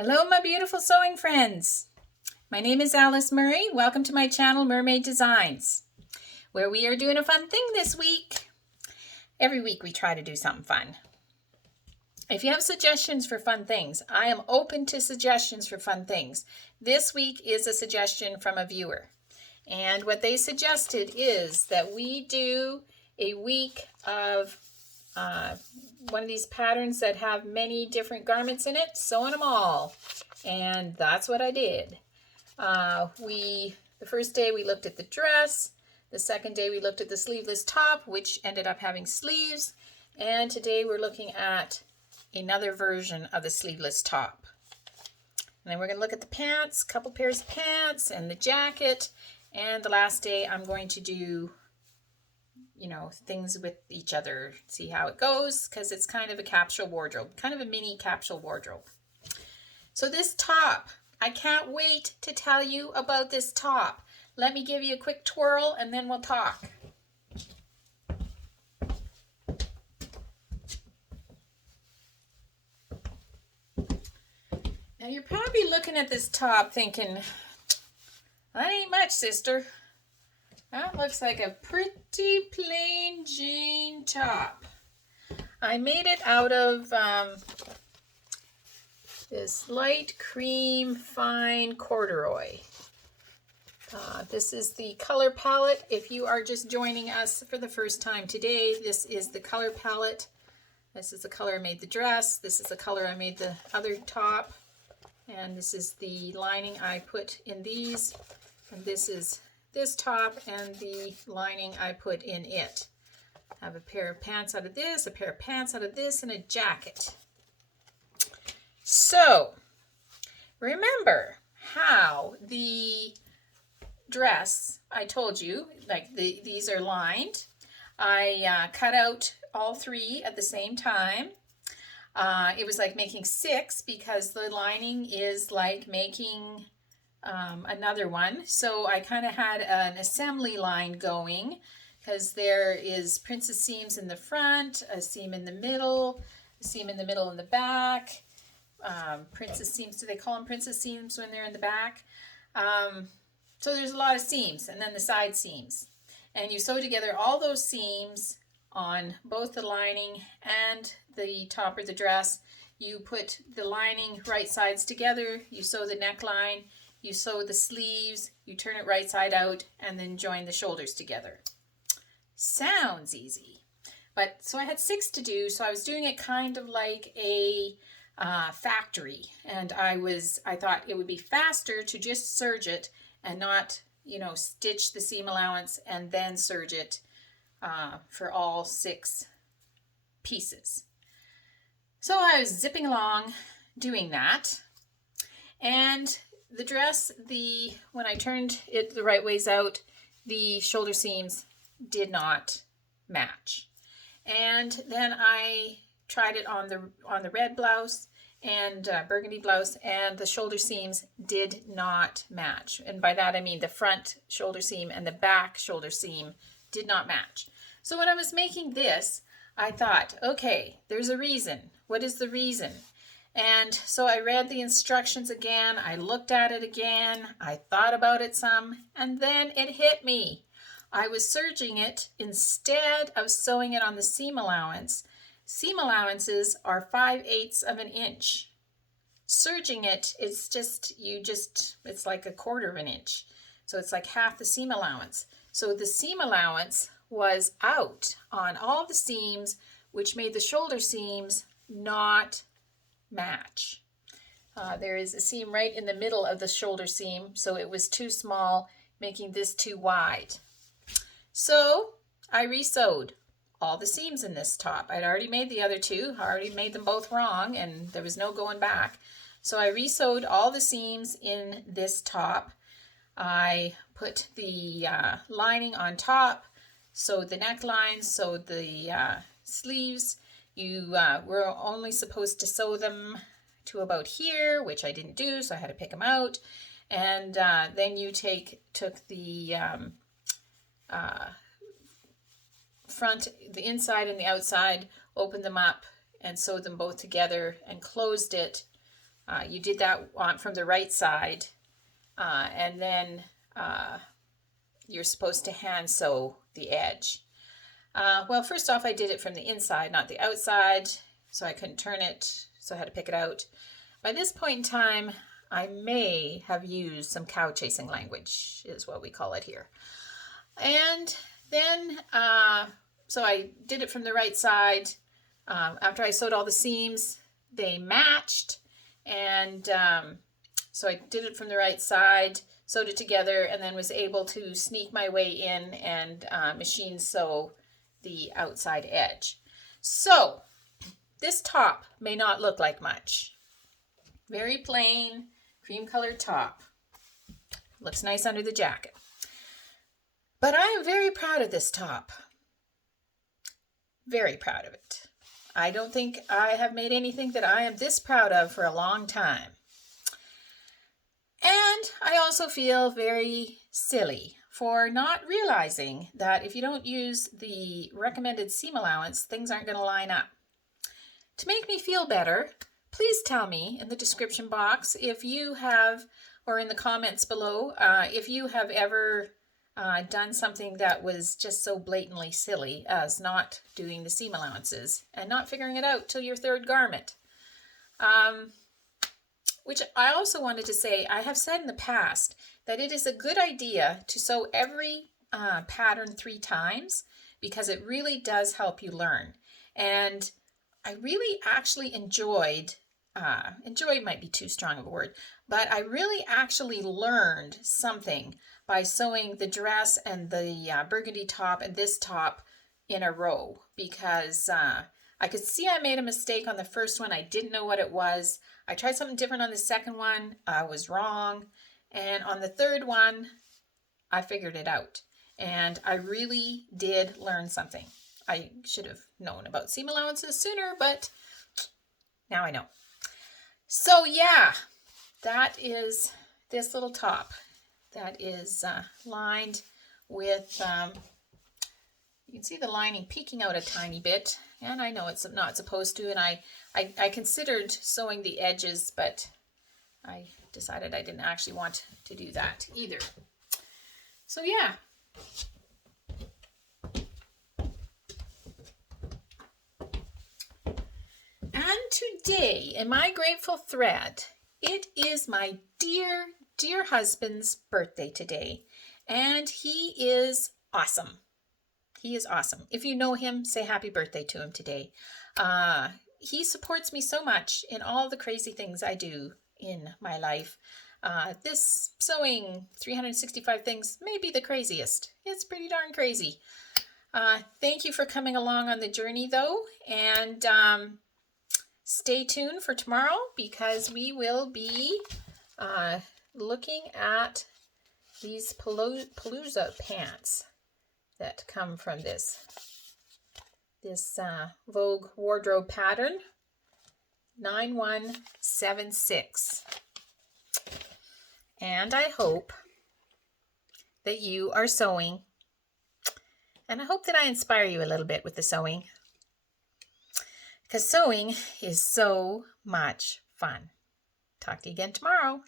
Hello, my beautiful sewing friends. My name is Alice Murray. Welcome to my channel, Murrmade Designs, where we are doing a fun thing this week. Every week we try to do something fun. If you have suggestions for fun things, I am open to suggestions for fun things. This week is a suggestion from a viewer. And what they suggested is that we do a week of one of these patterns that have many different garments in it, sewing them all. And that's what I did. The first day we looked at the dress. The second day we looked at the sleeveless top, which ended up having sleeves. And today we're looking at another version of the sleeveless top. And then we're going to look at the pants, a couple pairs of pants, and the jacket. And the last day I'm going to do things with each other, see how it goes, because it's kind of a capsule wardrobe, kind of a mini capsule wardrobe. So this top, I can't wait to tell you about this top. Let me give you a quick twirl and then we'll talk. Now you're probably looking at this top thinking, that ain't much, sister. That looks like a pretty plain Jane top. I made it out of this light cream fine corduroy. This is the color palette. If you are just joining us for the first time today, this is the color palette. This is the color I made the dress. This is the color I made the other top. And this is the lining I put in these. And this is this top and the lining I put in it. I have a pair of pants out of this, a pair of pants out of this, and a jacket. So, remember how the dress, I told you, like these are lined. I cut out all three at the same time. It was like making 6 because the lining is like making another one. So I kind of had an assembly line going because there is princess seams in the front, a seam in the middle, a seam in the middle and the back. Princess seams, do they call them princess seams when they're in the back? So there's a lot of seams, and then the side seams. And you sew together all those seams on both the lining and the top of the dress. You put the lining right sides together, you sew the neckline, you sew the sleeves, you turn it right side out, and then join the shoulders together. Sounds easy. But so I had 6 to do, so I was doing it kind of like a factory. And I thought it would be faster to just serge it and not, stitch the seam allowance and then serge it for all 6 pieces. So I was zipping along doing that. And the dress, when I turned it the right ways out, the shoulder seams did not match. And then I tried it on the red blouse and burgundy blouse, and the shoulder seams did not match. And by that I mean the front shoulder seam and the back shoulder seam did not match. So when I was making this, I thought, okay, there's a reason. What is the reason? And so I read the instructions again, I looked at it again, I thought about it some, and then it hit me. I was serging it instead of sewing it on the seam allowance. Seam allowances are 5/8 of an inch. Serging it, it's like 1/4 of an inch. So it's like half the seam allowance. So the seam allowance was out on all the seams, which made the shoulder seams not match. There is a seam right in the middle of the shoulder seam, so it was too small, making this too wide. So I re-sewed all the seams in this top. I'd already made the other 2. I already made them both wrong, and there was no going back. So I re-sewed all the seams in this top. I put the lining on top, sewed the neckline, sewed the sleeves. You were only supposed to sew them to about here, which I didn't do, so I had to pick them out. And then you took the front, the inside and the outside, opened them up and sewed them both together and closed it You did that from the right side, and then you're supposed to hand sew the edge. Well, first off, I did it from the inside, not the outside, so I couldn't turn it, so I had to pick it out. By this point in time, I may have used some cow chasing language, is what we call it here. And then, so I did it from the right side. After I sewed all the seams, they matched. And so I did it from the right side, sewed it together, and then was able to sneak my way in and machine sew the outside edge. So this top may not look like much. Very plain, cream colored top. Looks nice under the jacket. But I am very proud of this top. Very proud of it. I don't think I have made anything that I am this proud of for a long time. And I also feel very silly for not realizing that if you don't use the recommended seam allowance, things aren't going to line up. To make me feel better, please tell me in the description box if you have, or in the comments below, if you have ever done something that was just so blatantly silly as not doing the seam allowances and not figuring it out till your third garment. Which I also wanted to say, I have said in the past that it is a good idea to sew every pattern 3 times because it really does help you learn. And I really actually enjoyed, enjoy might be too strong of a word, but I really actually learned something by sewing the dress and the burgundy top and this top in a row because I could see I made a mistake on the first one. I didn't know what it was. I tried something different on the second one. I was wrong. And on the third one, I figured it out. And I really did learn something. I should have known about seam allowances sooner, but now I know. So yeah, that is this little top that is lined with, you can see the lining peeking out a tiny bit, and I know it's not supposed to, and I considered sewing the edges, but I decided I didn't actually want to do that either. So yeah. And today, in my grateful thread, it is my dear, dear husband's birthday today, and he is awesome. He is awesome. If you know him, say happy birthday to him today. He supports me so much in all the crazy things I do in my life. This sewing 365 things may be the craziest. It's pretty darn crazy. Thank you for coming along on the journey though, and stay tuned for tomorrow because we will be looking at these palazzo pants that come from this Vogue wardrobe pattern 9176. And I hope that you are sewing, and I hope that I inspire you a little bit with the sewing, because sewing is so much fun. Talk to you again tomorrow.